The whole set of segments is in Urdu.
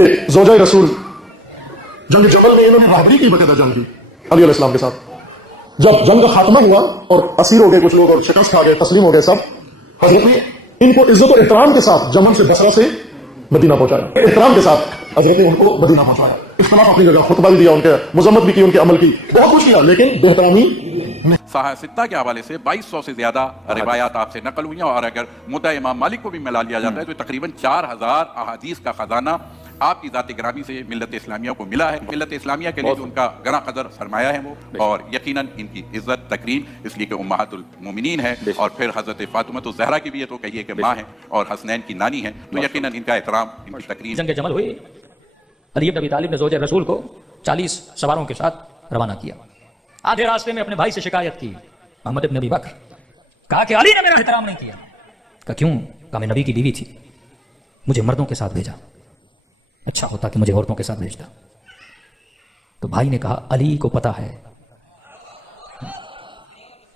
کہ زوجہ رسول جنگ جمل میں انہوں نے راہبری کی، باقاعدہ جنگ کی علی علیہ السلام کے ساتھ. جب جنگ کا خاتمہ ہوا اور اسیر ہو گئے کچھ لوگ اور شکست کھا گئے، تسلیم ہو گئے سب، حضرت نے ان کو عزت و احترام کے ساتھ جمل سے بصرہ سے مدینہ پہنچایا. احترام کے ساتھ حضرت نے ان کو مدینہ پہنچایا. اختلاف اپنی جگہ، خطبہ بھی دیا، ان کے مذمت بھی کی، ان کے عمل کی، بہت کچھ کیا، لیکن بہترامی صحاح ستہ کے حوالے سے 2200 سے زیادہ روایات آپ سے نقل ہوئی ہیں، اور اگر مدعا امام مالک کو بھی ملا لیا جاتا ہے تو تقریباً 4000 احادیث کا خزانہ آپ کی ذات گرامی سے ملت اسلامیہ کو ملا ہے. ملت اسلامیہ کے لیے جو ان کا گراں قدر سرمایہ ہے وہ، اور یقیناً ان کی عزت تکریم اس لیے کہ امہات المومنین ہے، اور پھر حضرت فاطمہ الزہرا کی بھی ہے تو کہیے کہ ماں ہے، اور حسنین کی نانی ہے، تو یقیناً ان کا احترام، ان کی تکریم. جنگ جمل ہوئی، علی بن ابی طالب نے زوج رسول کو 40 سواروں کے ساتھ روانہ کیا. آدھے راستے میں اپنے بھائی سے شکایت کی، محمد ابن ابی بکر، کہا کہ علی نے میرا احترام نہیں کیا. کہا کیوں؟ کہا میں نبی کی بیوی تھی، مجھے مردوں کے ساتھ بھیجا، اچھا ہوتا کہ مجھے عورتوں کے ساتھ بھیجتا. تو بھائی نے کہا علی کو پتا ہے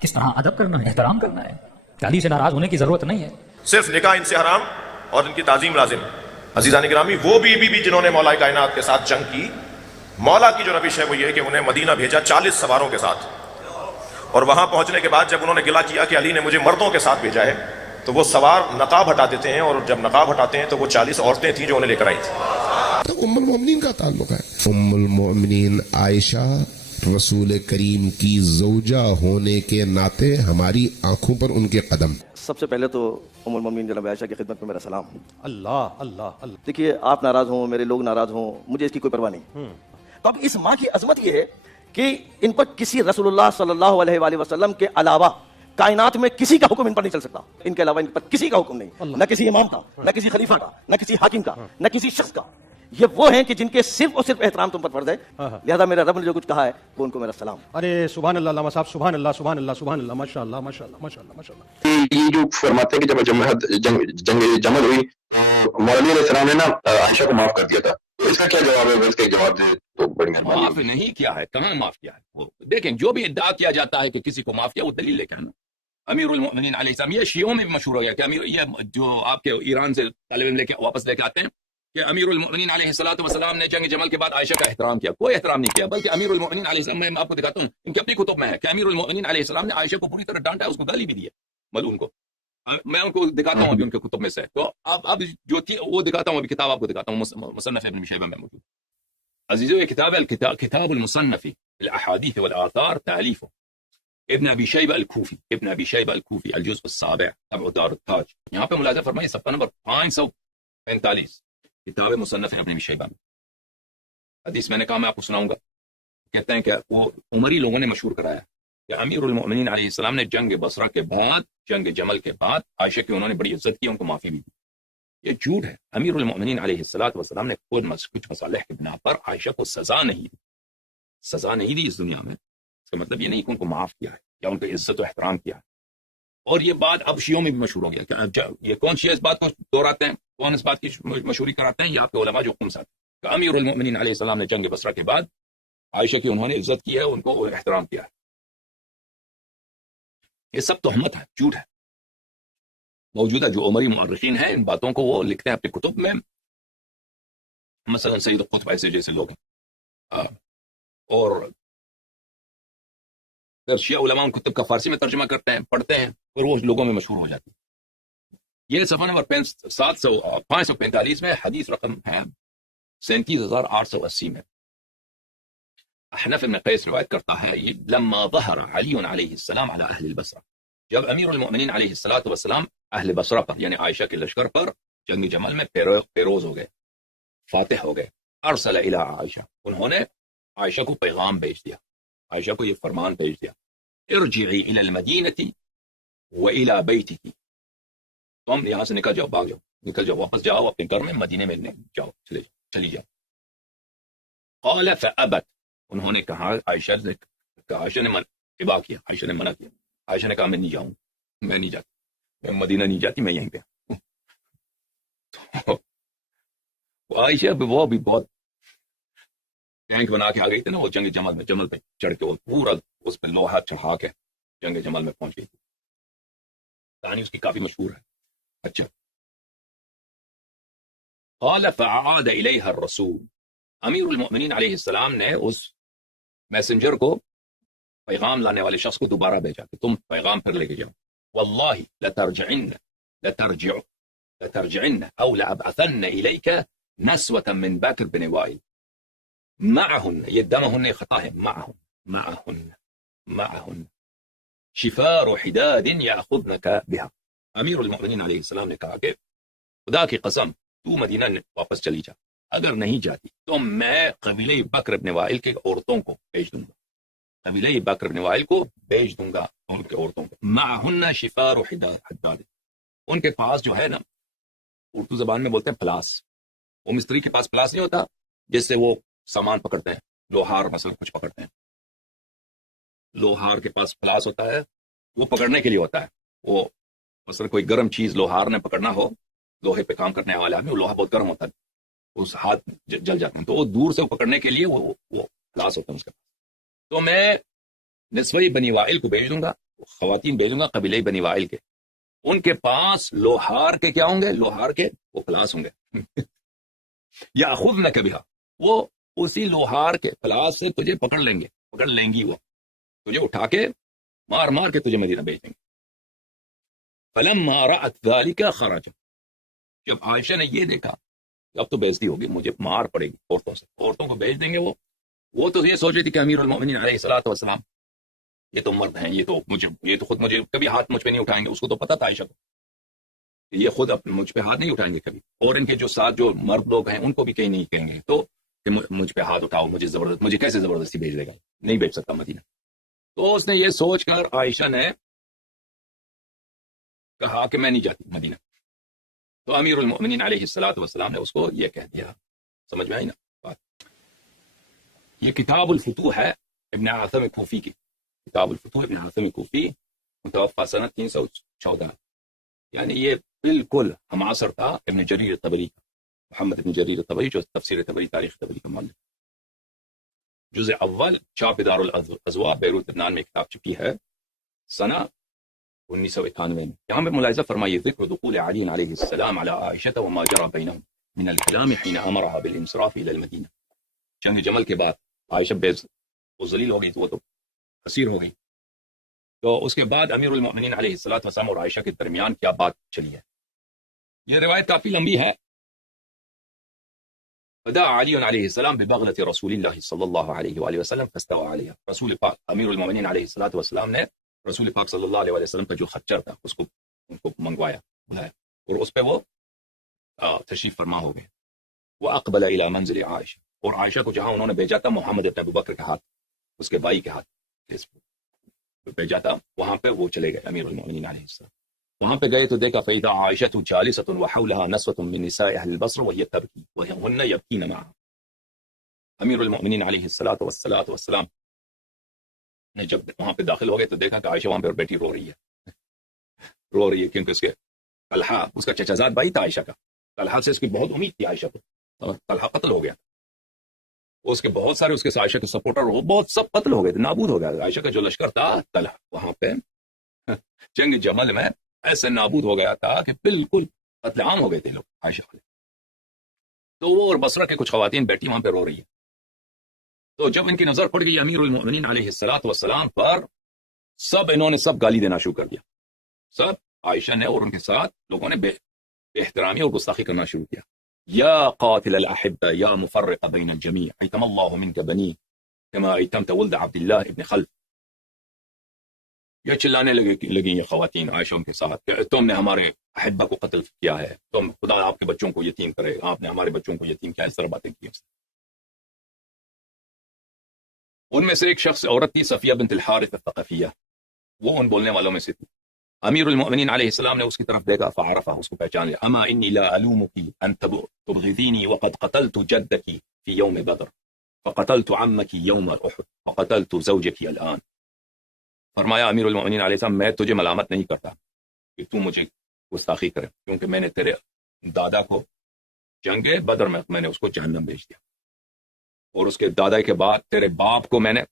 کس طرح ادب کرنا ہے، احترام کرنا ہے، علی سے ناراض ہونے کی ضرورت نہیں ہے. صرف نکاح ان سے حرام اور ان کی تعظیم لازم. عزیزان گرامی، وہ بھی جنہوں نے مولا کائنات کے ساتھ جنگ کی، مولا کی جو روش ہے وہ یہ ہے کہ انہیں مدینہ بھیجا 40 سواروں کے ساتھ، اور وہاں پہنچنے کے بعد جب انہوں نے گلہ کیا کہ علی نے مجھے مردوں کے ساتھ بھیجا ہے، تو وہ سوار نقاب ہٹا دیتے ہیں، اور جب نقاب ہٹاتے ہیں تو وہ 40 عورتیں تھیں جو انہیں لے کر آئی تھیں. ام المومنین کا تعلق ہے. ام المومنین عائشہ رسول کریم کی زوجہ ہونے کے ناطے ہماری آنکھوں پر ان کے قدم. سب سے پہلے تو ام المومنین جناب عائشہ کی خدمت میں میرا سلام. اللہ اللہ اللہ. دیکھیے، آپ ناراض ہوں، میرے لوگ ناراض ہوں، مجھے اس کی کوئی پرواہ نہیں. تو اب اس ماں کی عظمت یہ ہے کہ ان پر کسی رسول اللہ صلی اللہ علیہ وآلہ وسلم کے علاوہ کائنات میں کسی کا حکم ان پر نہیں چل سکتا. ان کے علاوہ ان پر کسی کا حکم نہیں، نہ کسی امام کا، نہ کسی خلیفہ کا، نہ کسی حاکم کا، نہ کسی شخص کا. یہ وہ ہیں کہ جن کے صرف اور صرف احترام تم پر فرض ہے. لہذا میرا رب نے جو کچھ کہا ہے وہ ان کو میرا سلام. ارے سبحان اللہ علامہ صاحب، سبحان اللہ سبحان اللہ سبحان اللہ، ماشاء اللہ ماشاء اللہ ماشاء اللہ ماشاء اللہ. یہ جو فرماتے ہیں کہ جب جنگ جمل ہوئی، مولوی علیہ السلام نے نا عائشہ کو معاف کر دیا تھا، تو اس کا کیا جواب ہے؟ اس کا جواب دے تو بڑی مہربانی. معاف نہیں کیا ہے، کہاں معاف کیا ہے؟ وہ دیکھیں، جو بھی ادعا کیا جاتا ہے کہ کسی کو معاف کیا، وہ دلیل لے کے آنا. امیر المؤمنین علیہ السلام، یہ شیعوں میں بھی مشہور ہو گیا کہ امیر، یہ جو آپ کے ایران سے طالب علم واپس لے کے آتے ہیں کہ امیر المؤمنین علیہ السلام نے جنگ جمل کے بعد عائشہ کا احترام کیا. کوئی احترام نہیں کیا، بلکہ امیر المؤمنین علیہ السلام، میں آپ کو دکھاتا ہوں، ان کی اپنی کتب میں ہے کہ امیر المؤمنین علیہ السلام نے عائشہ کو پوری طرح ڈانٹا ہے، اس کو گالی بھی دی ہے ملعون کو. میں ان کو دکھاتا ہوں ابھی ان کے کتب میں سے. تو اب جو تھی وہ دکھاتا ہوں، ابھی کتاب آپ کو دکھاتا ہوں، مصنف ابن شیبہ میں موجود. عزیزو، یہ کتاب ہے کتاب المصنف الاحادیث والآثار، تالیف ابن ابی شیبہ الکوفی، ابن ابی شیبہ الکوفی، الجزء السابع، طبع دار التاج. یہاں پہ ملاحظہ فرمائیے صفحہ نمبر 545، کتاب مصنف ابن ابی شیبہ میں. حدیث میں نے کہا، میں آپ کو سناؤں گا. کہتے ہیں کہ وہ عمری لوگوں نے مشہور کرایا کہ امیر المؤمنین علیہ السلام نے جنگ بصرہ کے بعد، جنگ جمل کے بعد عائشہ کی انہوں نے بڑی عزت کی، ان کو معافی بھی دی. یہ جھوٹ ہے. امیر المؤمنین علیہ السلام نے خود کچھ مصالح کے بنا پر عائشہ کو سزا نہیں دی اس دنیا میں. اس کا مطلب یہ نہیں کہ ان کو معاف کیا ہے یا ان کو عزت و احترام کیا ہے. اور یہ بات اب شیعوں میں بھی مشہور ہو گیا کہ یہ کون شیعہ اس بات کو دہراتے ہیں، کون اس بات کی مشہوری کراتے ہیں؟ یہ آپ کے علماء جو قم ساتھ کہ امیر المؤمنین علیہ السلام نے جنگ بصرہ کے بعد عائشہ کی انہوں نے عزت کی ہے، ان کو احترام کیا ہے. یہ سب تہمت ہے، جھوٹ ہے. موجودہ جو عمری مؤرخین ہیں ان باتوں کو وہ لکھتے ہیں اپنی کتب میں، مثلا سید قطب ایسے جیسے لوگ ہیں، اور پھر شیعہ علماء ان کتب کا فارسی میں ترجمہ کرتے ہیں، پڑھتے ہیں، اور وہ لوگوں میں مشہور ہو جاتی ہے. یہ صفحہ نمبر 545 میں حدیث رقم ہے 37880 میں. احنف بن قیس روایت کرتا ہے، لما ظہر علی علیہ السلام علی اہل البصرہ، جب امیر المؤمنین علیہ السلام اہل بصرہ پر یعنی عائشہ کے لشکر پر جنگ جمل میں پیروز ہو گئے، فاتح ہو گئے، ارسل الی عائشہ، انہوں نے عائشہ کو پیغام بھیج دیا، عائشہ کو یہ فرمان بھیج دیا، ارجعی الی المدینہ و الی بیتک، تم یہاں سے نکل جاؤ، بھاگ جاؤ، نکل جاؤ، واپس جاؤ اپنے گھر میں، مدینے میں جاؤ، چلی جاؤ. قال فابت، انہوں نے کہا، عائشہ نے ابا کیا، عائشہ نے منع کیا. عائشہ نے کہا میں نہیں جاؤں، میں نہیں جاتی، میں مدینہ نہیں جاتی، میں یہیں پہ. عائشہ وہ بھی بہت ٹینک بنا کے آ گئی تھی نا، وہ جنگ جمل پہ چڑھ کے وہ پورا اس پہ لوہا چڑھا کے جنگ جمل میں پہنچ گئی تھی. کہانی اس کی کافی مشہور ہے. اچھا، قال فعاد الیہ الرسول، امیر المؤمنین علیہ السلام نے اس میسنجر کو، پیغام لانے والے شخص کو دوبارہ بھیجا کہ تم پیغام پھر لے کے جاؤ. واللہ لترجعن او لابعثن الیک نسوة من بکر بن وائل معہن، یہ دمہن خطا ہے، معہن شفار حداد یاخذنک بها. امیر المؤمنین علیہ السلام نے کہا کہ خدا کی قسم تو مدینہ واپس چلی جا، اگر نہیں جاتی تو میں قبیلہ بکر بن وائل کے عورتوں کو بھیج دوں گا، قبیلہ بکر بن وائل کو بھیج دوں گا، ان کے عورتوں کو. معہن شفار حداد، ان کے پاس جو ہے نا، اردو زبان میں بولتے ہیں پلاس. وہ مستری کے پاس پلاس نہیں ہوتا جس سے وہ سامان پکڑتے ہیں، لوہار مثلا کچھ پکڑتے ہیں، لوہار کے پاس پلاس ہوتا ہے، وہ پکڑنے کے لیے ہوتا ہے. وہ مثلا کوئی گرم چیز لوہار نے پکڑنا ہو، لوہے پہ کام کرنے والا آدمی، وہ لوہا بہت گرم ہوتا ہے، اس ہاتھ جل جاتے ہیں، تو وہ دور سے پکڑنے کے لیے وہ پلاس ہوتا ہے اس کے پاس. تو میں نسوی بنی وائل کو بھیج دوں گا، خواتین بھیجوں گا قبیلہ بنی وائل کے، ان کے پاس لوہار کے کیا ہوں گے، لوہار کے وہ پلاس ہوں گے. یاخذنک بها، وہ اسی لوہار کے پلاس سے تجھے پکڑ لیں گی، وہ تجھے اٹھا کے مار کے تجھے مدینہ بھیج دیں گے. فلما رأت ذلك خرج، جب عائشہ نے یہ دیکھا کہ اب تو بےزتی ہوگی، مجھے مار پڑے گی عورتوں کو بھیج دیں گے، وہ تو یہ سوچ رہی تھی کہ امیر المؤمنین علیہ الصلوۃ والسلام یہ تو مرد ہیں، یہ تو خود مجھے کبھی ہاتھ مجھ پہ نہیں اٹھائیں گے. اس کو تو پتا تھا عائشہ کو کہ یہ خود مجھ پہ ہاتھ نہیں اٹھائیں گے کبھی، اور ان کے جو ساتھ جو مرد لوگ ہیں ان کو بھی کہیں نہیں کہیں گے تو کہ مجھ پہ ہاتھ اٹھاؤ، مجھے کیسے زبردستی بھیج دے گا، نہیں بھیج سکتا مدینہ. تو اس نے یہ سوچ کر عائشہ نے کہا کہ میں نہیں جاتی مدینہ. تو امیر المؤمنین علیہ الصلوۃ والسلام نے اس کو یہ کہہ دیا. سمجھ میں آئی نا بات؟ یہ کتاب الفتوح ہے ابن عاصم کوفی کی، کتاب الفتوح ابن عاصم کوفی، متوفى سنہ 314، یعنی یہ بالکل ہمعصر تھا ابن جریر طبری کا، محمد ابن جریر طبری جو تفسیر طبری، تاریخ طبری کا مؤلف. جزء اول چھاپ دار الازواء بیروت لبنان میں کتاب چھپی ہے سنہ 1991 میں. یہاں پہ ملاحظہ فرمائیے ذکر دخول علی علیہ السلام علی عائشہ وما جرى بینہم من الکلام حین امرها بالانصراف الى المدینہ. جنگ جمل کے بعد عائشہ وہ ذلیل ہو گئی، تو وہ تو اسیر ہو گئی، تو اس کے بعد امیر المؤمنین علیہ الصلوۃ والسلام اور عائشہ کے درمیان کیا بات چلی ہے. یہ روایت کافی لمبی ہے. فدعا علی علیہ السلام ببغلۃ رسول اللہ صلی اللہ علیہ وآلہ وسلم فاستوى علیہا. رسول پاک امیر المؤمنین علیہ الصلوۃ والسلام نے رسول پاک صلی اللہ علیہ وآلہ وسلم کا جو خچر تھا اس کو ان کو منگوایا، بلایا، اور اس پہ وہ تشریف فرما ہو گئے. واقبل الی منزل عائشہ، اور عائشہ کو جہاں انہوں نے بھیجا تھا محمد بن ابو بکر کے ہاتھ، اس کے بھائی کے ہاتھ بھیجا تھا، وہاں پہ وہ چلے گئے امیر المؤمنین علیہ السلام. وہاں پہ گئے تو دیکھا فإذا عائشة جالسة وحولها نسوة من نساء أهل البصر وهي تبكي وهن يبكين معها. امیر المؤمنین علیہ الصلوۃ والسلام نے جب وہاں پہ داخل ہو گئے تو دیکھا کہ عائشہ وہاں پہ بیٹھی رو رہی ہے کیونکہ اس کے طلحہ، اس کا چچا زاد بھائی تھا عائشہ کا، طلحہ سے اس کی بہت امید تھی عائشہ کو، اور طلحہ قتل ہو گیا. اس کے بہت سارے اس کے عائشہ کے سپورٹر وہ بہت سب قتل ہو گئے تھے، نابود ہو گیا. عائشہ کا جو لشکر تھا طلحہ وہاں پہ جنگ جمل میں ایسے نابود ہو گیا تھا کہ بالکل قتل عام ہو گئے تھے لوگ عائشہ والے. تو وہ اور بصرہ کے کچھ خواتین بیٹھی وہاں پہ رو رہی ہیں. تو جب ان کی نظر پڑ گئی امیر المؤمنین علیہ الصلوۃ والسلام پر، انہوں نے سب گالی دینا شروع کر دیا. سب عائشہ نے اور ان کے ساتھ لوگوں نے بے احترامی اور گستاخی کرنا شروع کیا. یا قاتل الاحبہ یا مفرق بین الجمیع ایتم اللہ منک بنی کما ایتمت ولد عبد اللہ ابن خلف. یہ چلانے لگی یہ خواتین عائشہ کے ساتھ کہ تم نے ہمارے احبہ کو قتل کیا ہے، تم خدا آپ کے بچوں کو یتیم کرے، آپ نے ہمارے بچوں کو یتیم کیا، اس طرح باتیں کی. ان میں سے ایک شخص عورت تھی صفیہ بنت الحارث الثقفیہ، وہ ان بولنے والوں میں سے تھی. امیر المؤمنین علیہ السلام نے اس کی طرف دیکھا فعرفہ، اس کو پہچان لیا. اما انی لا الومک ان تبغضینی وقد قتلت جدک فی یوم بدر فقتلت عمک یوم احد وقتلت زوجک الان. فرمایا امیر المؤمنین علیہ السلام میں تجھے ملامت نہیں کرتا کہ تو مجھے گستاخی کرے، کیونکہ میں نے تیرے دادا کو جنگ بدر میں نے اس کو جہنم بھیج دیا، اور اس کے دادا کے بعد تیرے باپ کو میں نے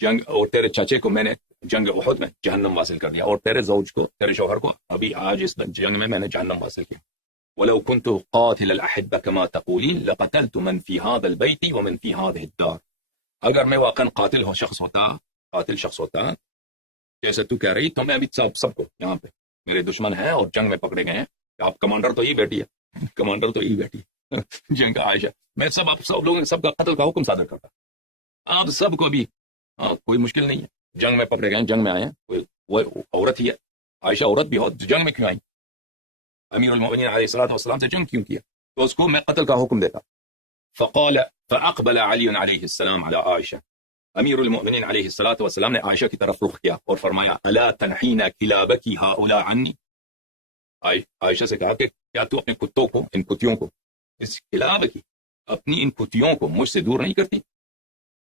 جنگ، اور تیرے چچے کو میں نے جنگ احد میں جہنم حاصل کر دیا، اور تیرے زوج کو، تیرے شوہر کو ابھی آج اس جنگ میں نے جہنم حاصل کیا. ولو كنت قاتل الأحبة كما تقولين لقتلت من في هذا البيت ومن في هذه الدار. اگر میں واقعا قاتل شخص ہوتا جیسے تو کہہ رہی تو میں بھی سب کو یہاں پہ میرے دشمن ہیں اور جنگ میں پکڑے گئے ہیں. آپ کمانڈر تو ہی بیٹی ہے جنگ کا عائشہ میں آپ سب لوگوں سب کا قتل کا حکم صادر کرتا. آپ سب کو بھی کوئی مشکل نہیں ہے. جنگ میں پکڑے گئے ہیں, جنگ میں آئے ہیں, وہ عورت ہی ہے. عائشہ عورت بھی ہو, جنگ میں کیوں آئی؟ امیر المؤمنین علیہ الصلوۃ والسلام سے جنگ کیوں کیا؟ تو اس کو میں قتل کا حکم دیتا. فاقبل علی علیہ السلام علی عائشہ. امیر المؤمنین علیہ الصلوۃ والسلام نے عائشہ کی طرف رخ کیا اور فرمایا الا تنحین کلابک هؤلاء عنی. عائشہ سے کہا کہ کیا تو اپنے کتوں کو, ان کتیوں کو, اس کلاب کی اپنی ان کتیوں کو مجھ سے دور نہیں کرتی؟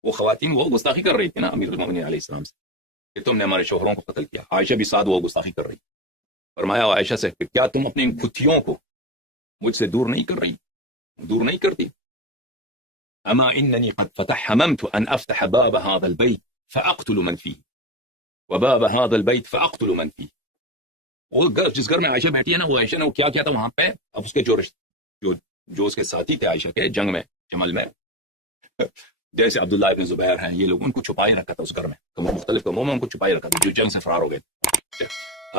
وہ خواتین وہ گستاخی کر رہی تھی نا امیر المؤمنین علیہ السلام سے کہ تم نے ہمارے شوہروں کو قتل کیا. عائشہ بھی ساتھ وہ گستاخی کر رہی. فرمایا عائشہ سے کہ کیا تم اپنی ان کتیوں کو مجھ سے دور نہیں کر رہی, دور نہیں کرتی؟ اما اننی قد حممت ان افتح باب هذا البيت فاقتل من فيه وباب هذا البيت فاقتل من فيه. وہ جس گھر میں عائشہ بیٹھی ہے نا, وہ عائشہ نے وہ کیا کیا تھا وہاں پہ. اب اس کے جو اس کے ساتھی تھے عائشہ کے جنگ میں جمل میں, جیسے عبداللہ ابن زبیر ہیں, یہ لوگ ان کو چھپائی رکھا تھا اس گھر میں, مختلف قوموں میں ان کو چھپائی رکھا تھا جو جنگ سے فرار ہو گئے.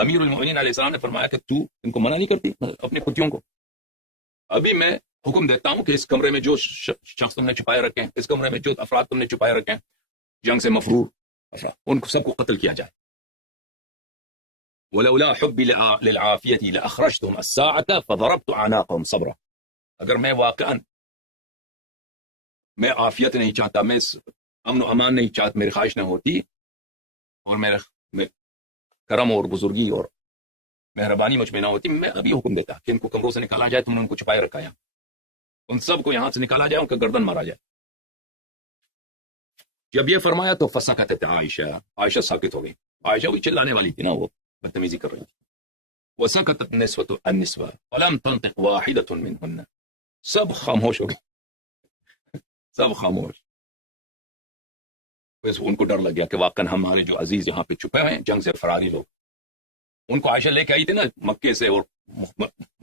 امیر المؤمنین علیہ السلام نے فرمایا کہ تو ان کو منع نہیں کرتی اپنی کتیوں کو؟ ابھی میں حکم دیتا ہوں کہ اس کمرے میں جو شخص تم نے چھپائے رکھے ہیں, اس کمرے میں جو افراد تم نے چھپائے رکھے ہیں جنگ سے مفرور افراد, ان کو سب کو قتل کیا جائے. ولولا حبی للعافیت لاخرجتهم الساعة فضربت اعناقهم صبرا. اگر میں واقعا میں عافیت نہیں چاہتا, میں امن و امان نہیں چاہتا, میری خواہش نہ ہوتی اور میرے کرم اور بزرگی اور مہربانی مجھ میں نہ ہوتی, میں ابھی حکم دیتا کہ ان کو کمروں سے نکالا جائے. تم نے ان کو چھپائے رکھا ہے, ان سب کو یہاں سے نکالا جائے, ان کا گردن مارا جائے. جب یہ فرمایا تو فسکتت عائشہ, عائشہ ساکت ہو گئی. عائشہ وہی چلانے والی تھی نا, وہ بدتمیزی کر رہی تھی. وسکتت نسوة النسوة ولم تنطق واحدة منهن. سب خاموش ہو گئے, سب خاموش. ان کو ڈر لگ گیا کہ واقعا ہمارے جو عزیز یہاں پہ چھپے ہوئے ہیں جنگ سے فراری لوگ, ان کو عائشہ لے کے آئی تھی نا مکے سے اور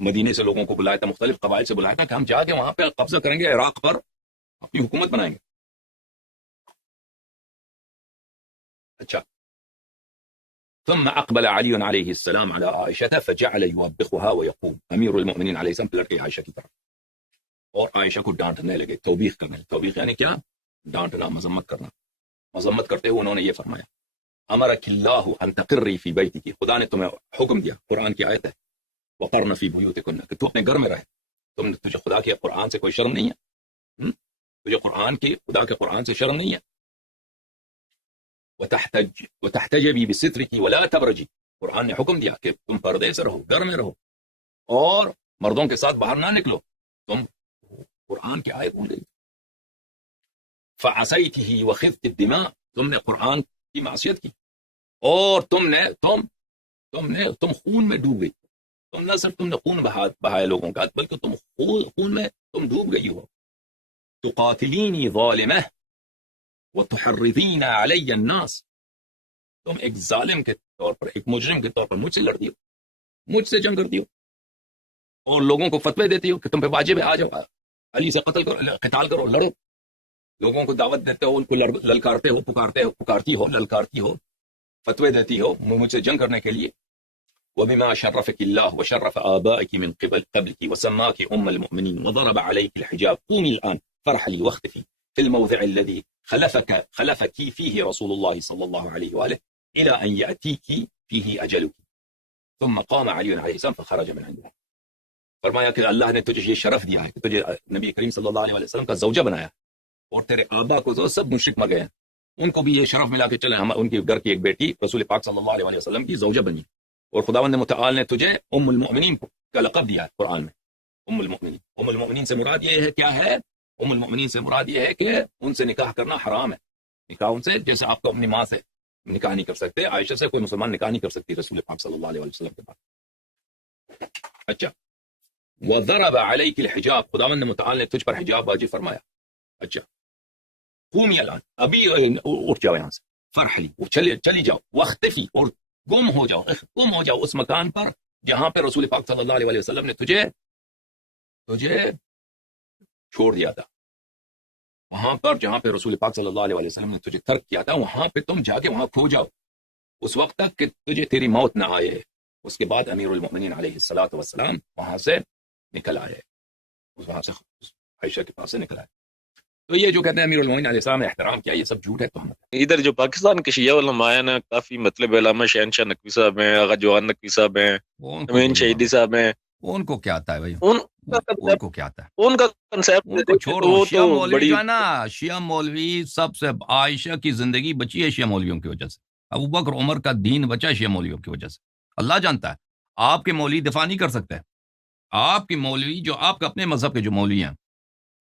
مدینے سے, لوگوں کو بلایا تھا, مختلف قبائل سے بلایا تھا کہ ہم جا کے وہاں پہ قبضہ کریں گے, عراق پر اپنی حکومت بنائیں گے. اچھا, ثم اقبل علی علیہ السلام علی عائشہ فجعل یوبخها ويقول. امیر المؤمنین علیہ السلام پلٹ کے عائشہ کی طرف اور عائشہ کو ڈانٹنے لگے, توبیخ کرنے. توبیخ یعنی کیا؟ ڈانٹنا, مذمت کرنا. مذمت کرتے ہوئے انہوں نے یہ فرمایا امرک اللہ ان تقری فی بیتک. خدا نے تمہیں حکم دیا, قرآن کی آیت ہے, وقرن فی بیوتکن, کہ تو اپنے گھر میں رہے. تجھے خدا کے قرآن سے کوئی شرم نہیں ہے؟ تجھے خدا کے قرآن سے شرم نہیں ہے؟ وتحتجبی بسترک ولا تبرجی. قرآن نے حکم دیا کہ تم پردے سے رہو, گھر میں رہو اور مردوں کے ساتھ باہر نہ نکلو. تم قرآن کی آیت بھول گئی. فعصیتہ وخفت الدماء. تم نے قرآن کی معصیت کی اور تم خون میں ڈوب گئی. تم نہ صرف تم نے خون بہایا لوگوں کا, بلکہ تم خون میں تم ڈوب گئی ہو. تقاتلینی ظالمہ وتحرضین علی الناس. تم ایک ظالم کے طور پر, ایک مجرم کے طور پر مجھ سے لڑتی ہو, مجھ سے جنگ کرتی ہو اور لوگوں کو فتوے دیتی ہو کہ تم پہ واجب ہے, آ جاؤ علی سے قتال کرو, لڑو. لوگوں کو دعوت دیتے ہو, ان کو للکارتے ہو, پکارتی ہو, للکارتی ہو, فتوے دیتی ہو مجھ سے جنگ کرنے کے لیے. وبما شرفك الله وشرف آبائك من قبلك وسماك أم المؤمنين وضرب عليك الحجاب قومي الآن فرحلي واختفي في الموضع الذي خلفك فيه رسول الله صلى الله عليه وآله إلى أن يأتيك فيه أجلك. ثم قام علي عليه السلام فخرج من عنده. فرمایا کہ اللہ نے تجھے یہ شرف دیا ہے کہ تجھے نبی کریم صلی اللہ علیہ وسلم کا زوجہ بنایا, اور تیرے آبا کو جو سب مشرک مر گئے ہیں, ان کو بھی یہ شرف ملا کہ چلے ہم ان کے گھر کی ایک بیٹی رسول پاک صلی اللہ علیہ وسلم کی زوجہ بنی, اور خداوند متعال نے تجھے ام المؤمنین کا لقب دیا ہے قرآن میں. ام المؤمنین سے مراد یہ ہے, کیا ہے ام المؤمنین سے مراد یہ ہے کہ ان سے نکاح کرنا حرام ہے. نکاح ان سے, جیسے آپ کو اپنی ماں سے نکاح نہیں کر سکتے, عائشہ سے کوئی مسلمان نکاح نہیں کر سکتی رسول پاک صلی اللہ علیہ وسلم کے بعد. اچھا, وضرب علیک الحجاب. خداوند متعال نے تجھ پر حجاب واجب فرمایا. اچھا, قومی الان, ابھی اٹھ جاؤ یہاں سے, فرحلی, چلی جاؤ, واختفی, اور گم ہو جاؤ اس مکان پر جہاں پہ رسول پاک صلی اللہ علیہ وسلم نے تجھے تجھے چھوڑ دیا تھا وہاں پر جہاں پہ رسول پاک صلی اللہ علیہ وسلم نے تجھے ترک کیا تھا، وہاں پہ تم جا کے وہاں کھو جاؤ اس وقت تک کہ تجھے تیری موت نہ آئے. اس کے بعد امیر المؤمنین علیہ الصلوۃ والسلام وہاں سے نکل آئے، وہاں سے عائشہ کے پاس سے نکل آئے. تو یہ جو کہتے ہیں امیر المؤمنین علیہ السلام نے احترام کیا، یہ سب جھوٹ ہے. تو ادھر جو پاکستان کے شیعہ علماء ہیں نا، کافی مطلب علامہ شہنشاہ نقوی صاحب ہیں، آغا جوان نقوی صاحب ہیں، امین شہیدی صاحب ہیں. ان کو کیا آتا ہے بھائی؟ ان کو کیا آتا ہے؟ ان کا کنسیپٹ ان کو چھوڑو. شیعہ مولوی جو ہے نا، شیعہ مولوی سب سے عائشہ کی زندگی بچی ہے شیعہ مولویوں کی وجہ سے. ابو بکر عمر کا دین بچا ہے شیعہ مولویوں کی وجہ سے. اللہ جانتا ہے آپ کے مولوی دفاع نہیں کر سکتے. آپ کے مولوی جو آپ کے اپنے مذہب کے جو مولوی ہیں،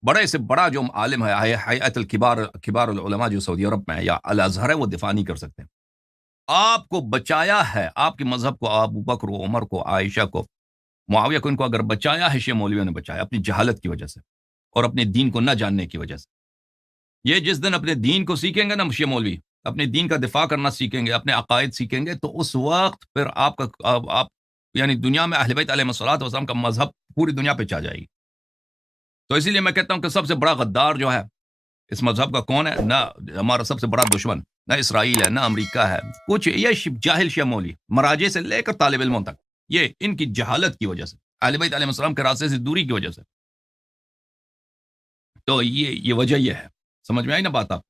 بڑے سے بڑا جو عالم ہے حیات کبار العلماء جو سعودی عرب میں ہے یا الازہر ہے، وہ دفاع نہیں کر سکتے. آپ کو بچایا ہے، آپ کے مذہب کو، ابو بکر و عمر کو، عائشہ کو، معاویہ کو، ان کو اگر بچایا ہے شیعہ مولویوں نے بچایا اپنی جہالت کی وجہ سے اور اپنے دین کو نہ جاننے کی وجہ سے. یہ جس دن اپنے دین کو سیکھیں گے نا شیعہ مولوی، اپنے دین کا دفاع کرنا سیکھیں گے، اپنے عقائد سیکھیں گے، تو اس وقت پھر آپ یعنی دنیا میں اہل بیت علیہ الصلوۃ والسلام کا مذہب پوری دنیا پہ چھا جائے گی. تو اسی لیے میں کہتا ہوں کہ سب سے بڑا غدار جو ہے اس مذہب کا کون ہے؟ نہ ہمارا سب سے بڑا دشمن نہ اسرائیل ہے، نہ امریکہ ہے، کچھ یہ جاہل شیعہ مولوی مراجع سے لے کر طالب علموں تک، یہ ان کی جہالت کی وجہ سے، اہل بیت علیہ السلام کے راستے سے دوری کی وجہ سے. تو یہ وجہ یہ ہے. سمجھ میں آئی نا بات آپ؟